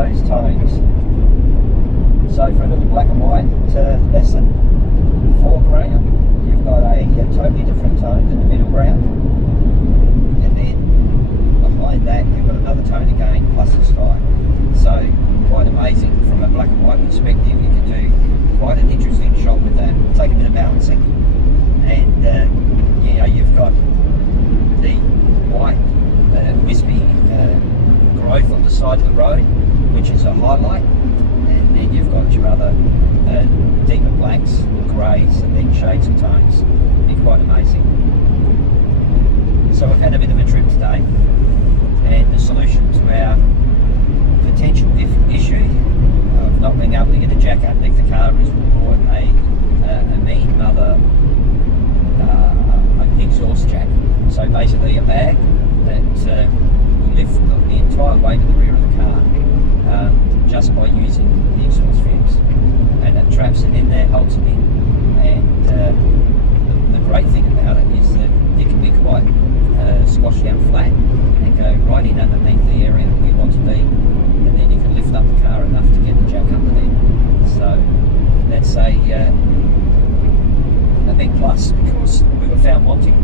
those tones. So for a little black and white lesson, foreground, you've got a totally different tone in the middle ground, and then behind that you've got another tone again plus the sky. So quite amazing from a black and white perspective. You can do quite an interesting shot with that. Take a bit of balancing, and you know, you've got the white wispy growth on the side of the road, which is a highlight, and then you've got your other deeper blacks, greys, and then shades of tones. They're quite amazing. So we've had a bit of a trip today, and the solution to our potential issue of not being able to get a jack underneath the car is we bought a mean mother exhaust jack. So basically a bag that will lift the entire weight of the rear of the car just by using the exhaust fumes, and it traps it in there, holds it in, and the great thing about it is that it can be quite squashed down flat and go right in underneath the area that we want to be, and then you can lift up the car enough to get the jack under there. So that's a big plus, because we were found wanting.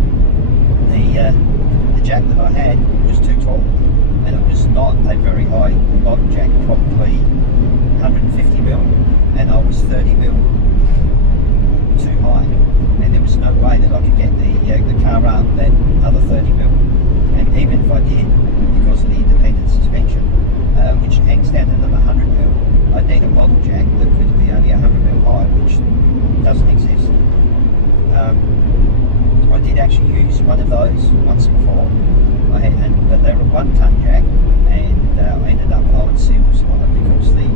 The jack that I had was too tall, and it was not a very high bottom jack, probably 150mm, and I was 30mm too high, and there was no way that I could get the car up that other 30mm. And even if I did, because of the independent suspension, which hangs down another 100mm, I'd need a bottle jack that could be only 100mm high, which doesn't exist. I did actually use one of those once before, but they were a 1-ton jack, and I ended up blowing seals on it because the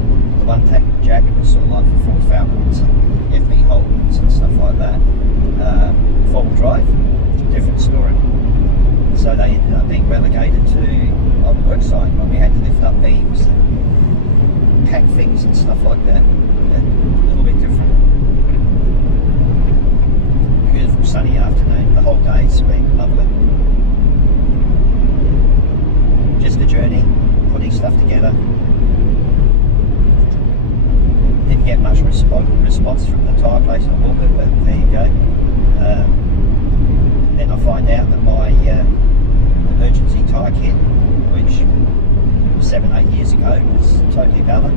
1-ton jack was sort of like the Ford Falcons and FB Holdens and stuff like that. 4-wheel drive, different story. So they ended up being relegated to on the work site when we had to lift up beams and pack things and stuff like that. A little bit different. Beautiful sunny afternoon. The whole day's been lovely. Just a journey, putting stuff together. Didn't get much response from the tyre place in Augusta, but there you go. Then I find out that my emergency tyre kit, which 7-8 years ago was totally valid,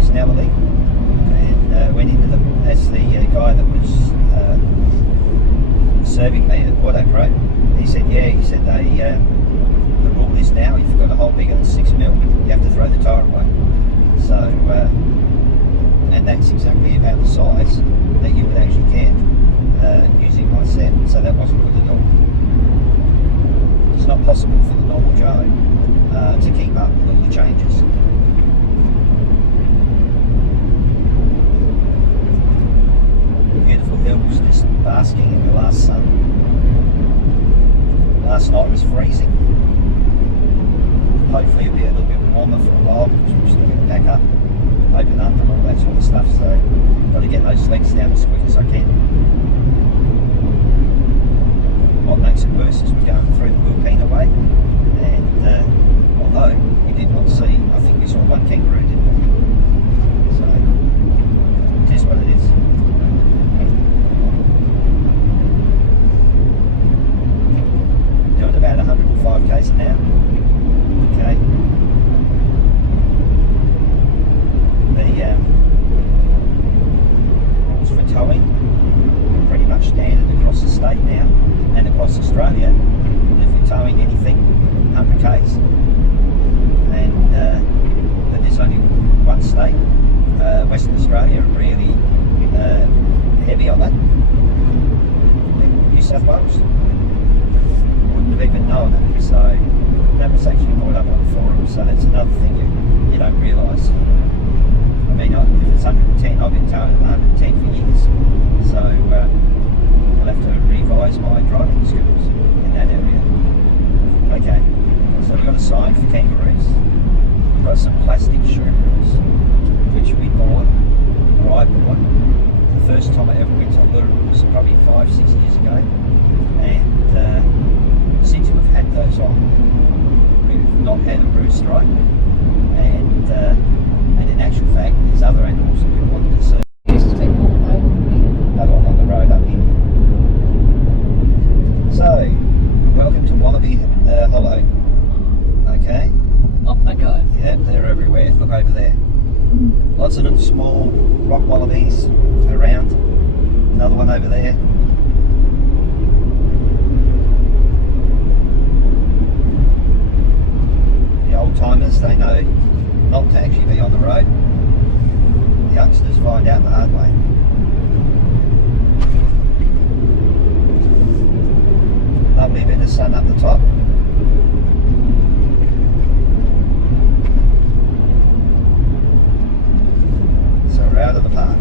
is now illegal. And went into as the guy that was serving me at AutoPro, he said, yeah, he said the rule is now if you've got a hole bigger than 6mm, you have to throw the tyre away. So, and that's exactly about the size that you would actually get using my set, so that wasn't good at all. It's not possible for the normal Joe to keep up with all the changes. Beautiful hills, just basking in the last sun. Last night was freezing. Hopefully it'll be a little bit warmer for a while, because we're still going to pack up, open up and all that sort of stuff, so I've got to get those legs down as quick as I can. What makes it worse is we're going through the Wilpena way, and although we did not see, I think we saw one kangaroo, didn't we? So it is what it is. Doing about 105 k's an hour. Okay. The rules for towing are pretty much standard across the state now, and across Australia. If you're towing anything 100 k's, and but there's only one state, Western Australia, really heavy on that. New South Wales. Wouldn't have even known it, so that was actually brought up on the forum, so that's another thing you don't realise. I mean, if it's 110, I've been towing at 110 for years, so I'll have to revise my driving skills in that area. Okay, so we've got a sign for kangaroos. We've got some plastic shrimpers, which we bought, or I bought. The first time I ever went to Augusta was probably 5-6 years ago, and since we've had those on, we've not had a roost strike, and and in actual fact, there's other animals that we wanted to see. Another one on the road up here. So, welcome to Wallaby Hollow. Okay? Off they go. Yeah, they're everywhere. Look over there. Lots of little small rock wallabies around. Another one over there. The old timers, they know not to actually be on the road. The youngsters find out the hard way. Lovely bit of sun up the top. So we're out of the park.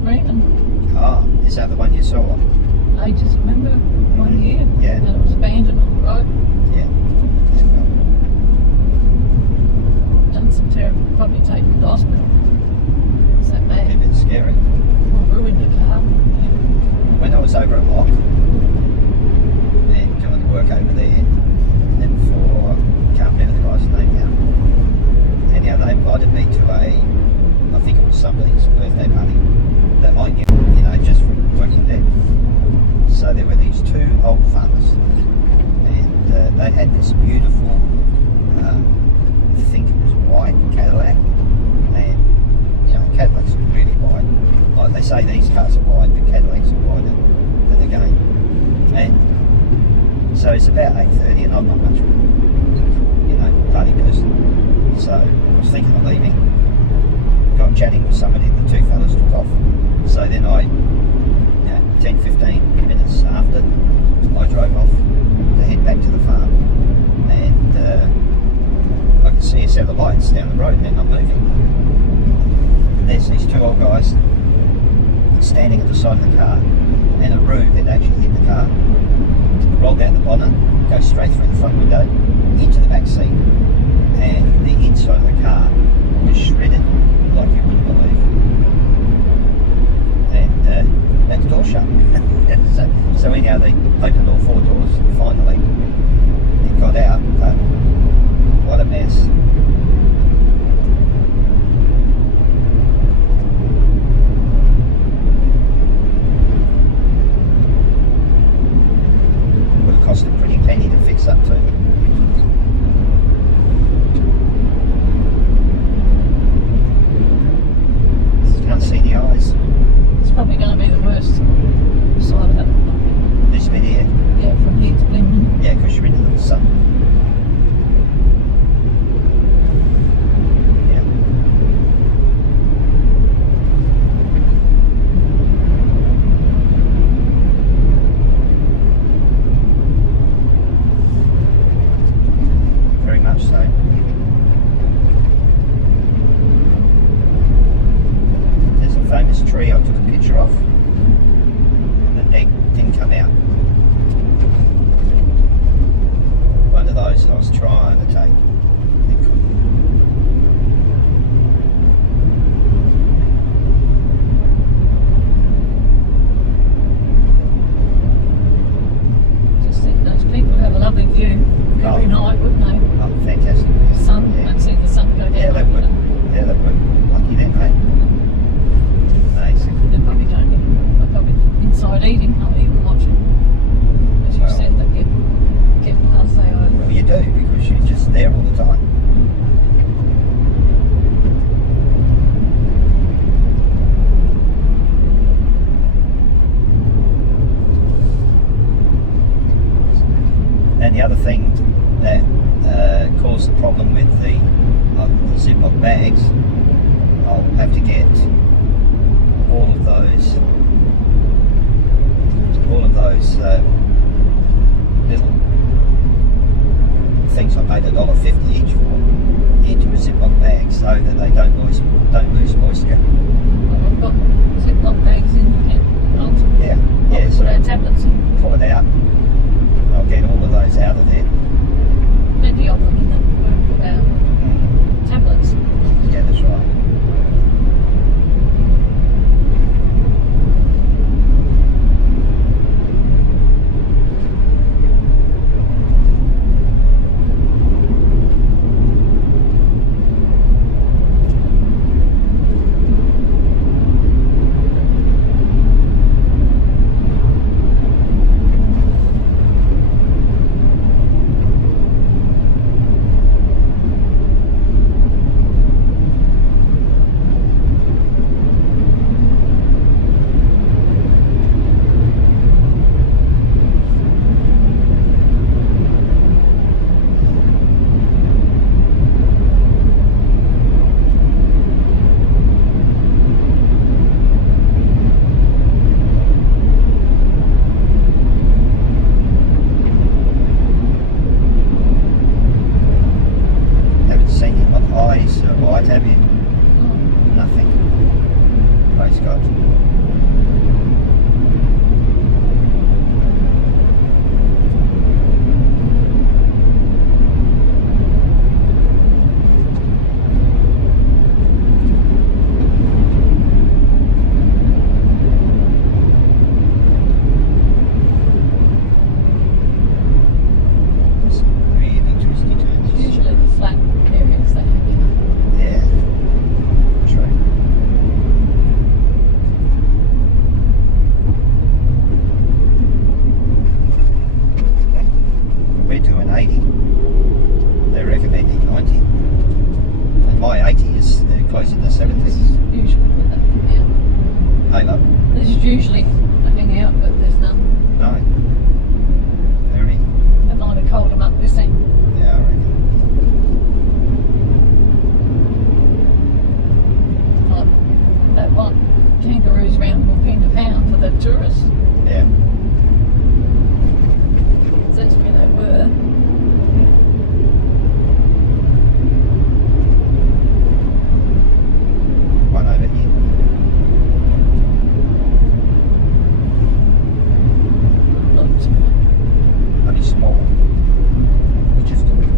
screaming. Ah, is that the one you saw? I just remember one year. Yeah. And it was abandoned on the road. Yeah. Done some terrible, probably taken to the hospital. It's that A bad. bit scary. Well, ruined the car. Yeah. When I was over at Lock and doing the work over there, and for, can't remember the guy's name now, anyhow, they invited me to I think it was somebody's birthday party that I knew, just from working there. So there were these two old farmers, and they had this beautiful, I think it was white Cadillac, and Cadillacs are really wide. Like they say these cars are wide, but Cadillacs are wider than the game. And so it's about 8:30, and I'm not much, party person. So I was thinking of leaving. Got chatting with somebody, and the two fellas took off. So then 10-15 minutes after, I drove off to head back to the farm, and I could see a set of lights down the road, and they're not moving. And there's these two old guys standing at the side of the car, and a root had actually hit the car, rolled down the bonnet, goes straight through the front window, into the back seat, and the inside of the car was shredded like you wouldn't believe. And had the door shut. so anyhow, they opened all four doors finally. It got out, but what a mess. Would have cost a pretty penny to fix up too. Can't see the eyes. It's probably going to be the worst side of it. This bit here. Yeah, from here to Blinman. Yeah, because you're into the sun. Yeah. Very much so. There's a famous tree I took a picture of, and the neck didn't come out. One of those I was trying to take. It couldn't. Just think those people have a lovely view every night, wouldn't they? Oh, fantastic. Sun, Yeah. and see the sun go down. Yeah, they would. Yeah, they would. Lucky them, mate. Amazing. They probably don't even, they're probably inside eating, not even watching. As you Well. said, they get past they are. Well, you do, because you're just there all the time. And the other thing that caused the problem with the Ziploc bags, I'll have to get all of those little things I paid $1.50 each for into a Ziploc bag so that they don't lose moisture. Well, I've got Ziploc bags in the camp. Yeah, What yeah. we So put our tablets in. pull it out. I'll get all of those out of there. Plenty of them in them. Where we put our tablets. Yeah, that's right. an 80. They're recommending 90. And my 80 is closer to 70. Usually with that, yeah. Halo? There's usually a hangout, but there's none. No. Very. They might have cold them up this end. Yeah, I reckon. Like that one, kangaroos round £1 a pound for the tourists. Yeah. So that's where they were. One over here. Only small. Which is good.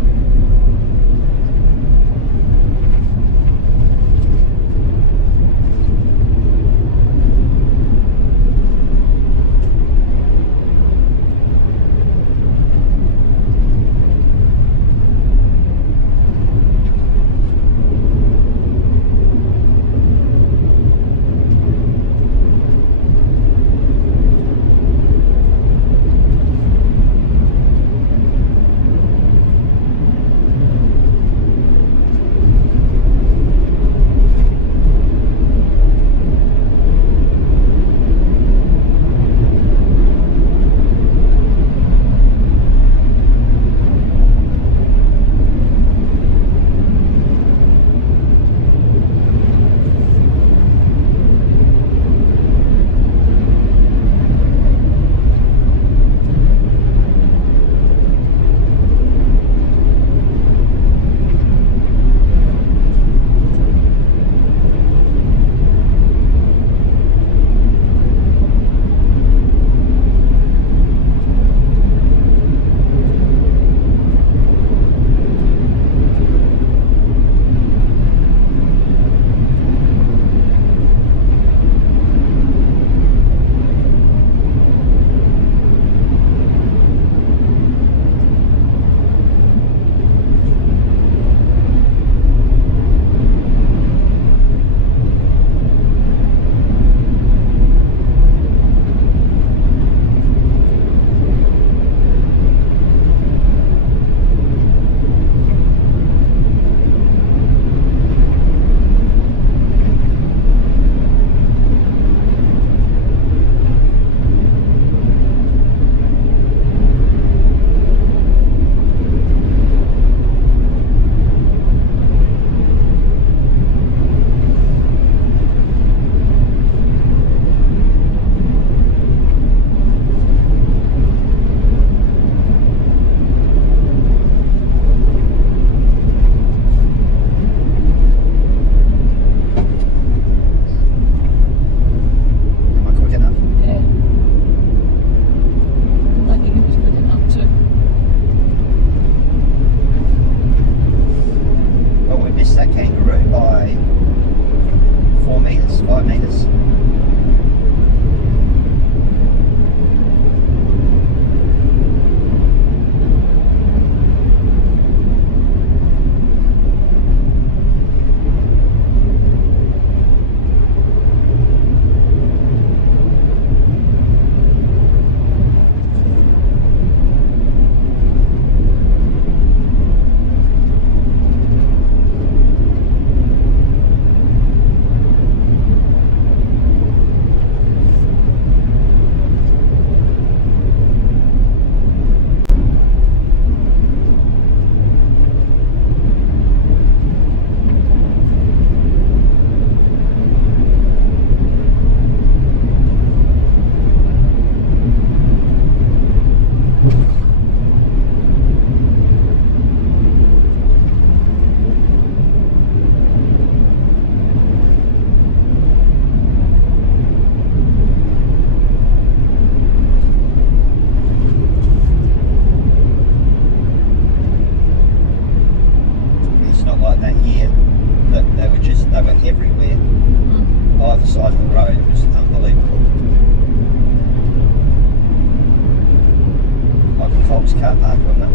car park on that.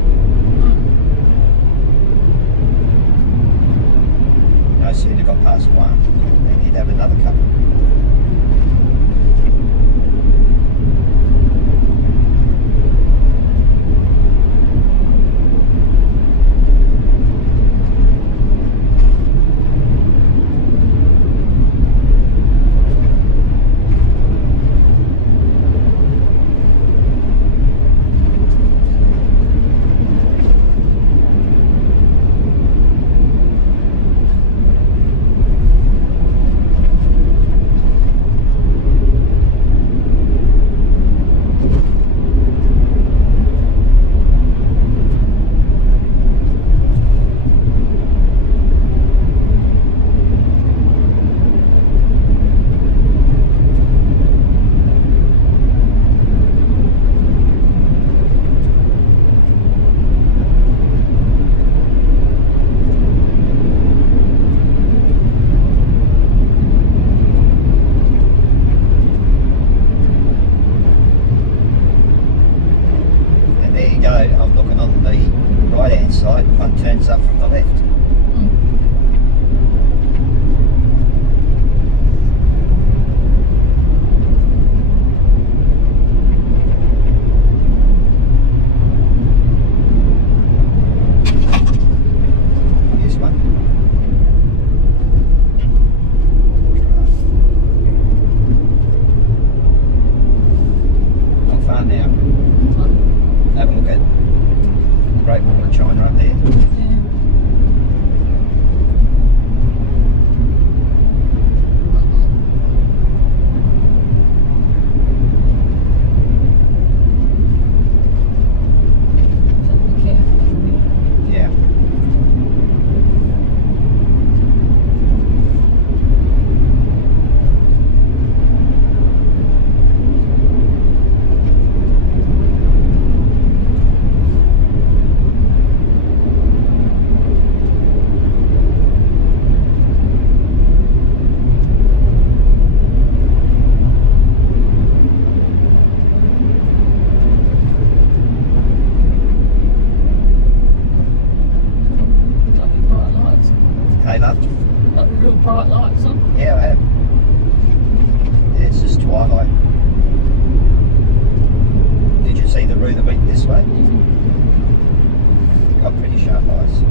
No sooner got past one, then he'd have another couple. go, I'm looking on the right hand side, one turns up from the left. This one. Not far now. Have a look at the Great Wall of China up there. Yeah. Yeah. Bloody bright lights. Hey, love. Like real bright lights on. Yeah, I have. Yeah, it's just twilight. Did you see the route that went this way? Got pretty sharp eyes.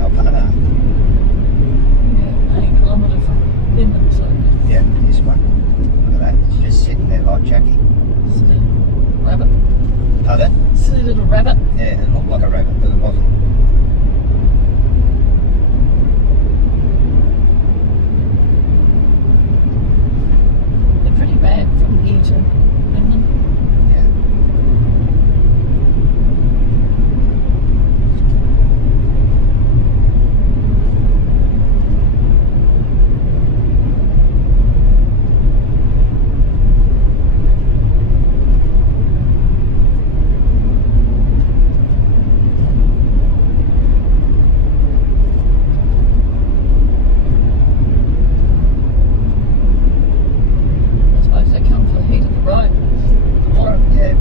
Alpana. Yeah, 8 kilometre from Blinman, so Yeah, this one. Look at that. It's just sitting there like Jackie. silly little rabbit. Pardon? Silly little rabbit. Yeah, it looked like a rabbit, but it wasn't. They're pretty bad from here to Blinman. Yeah. I suppose they come for the heat of the road. Right, yeah,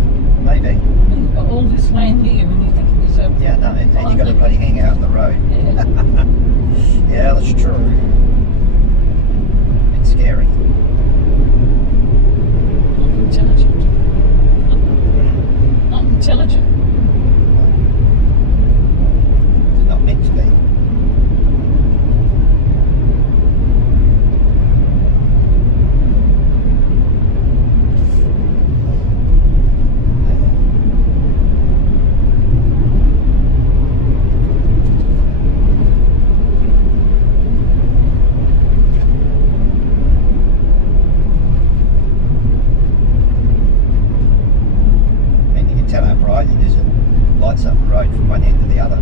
maybe. You've got all this land here and you're thinking to yourself, Yeah, no, and you got to bloody hang out on the road. yeah, Yeah, that's true. It's scary. not intelligent. Not intelligent. It's not meant to be. And you can tell how bright it is. It lights up the road from one end to the other.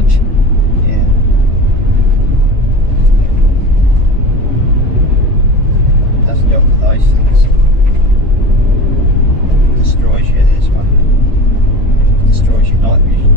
dodge. Yeah. Doesn't help with those things. Destroys you, this one. Destroys your night vision.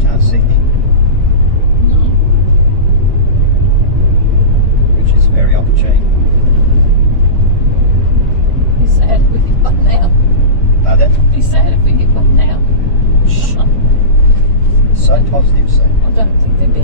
Can't see me, No. which is very opportune. Be sad if we hit one now. Pardon? Be sad if we hit one now. Shh. So positive, so. I don't think there'd be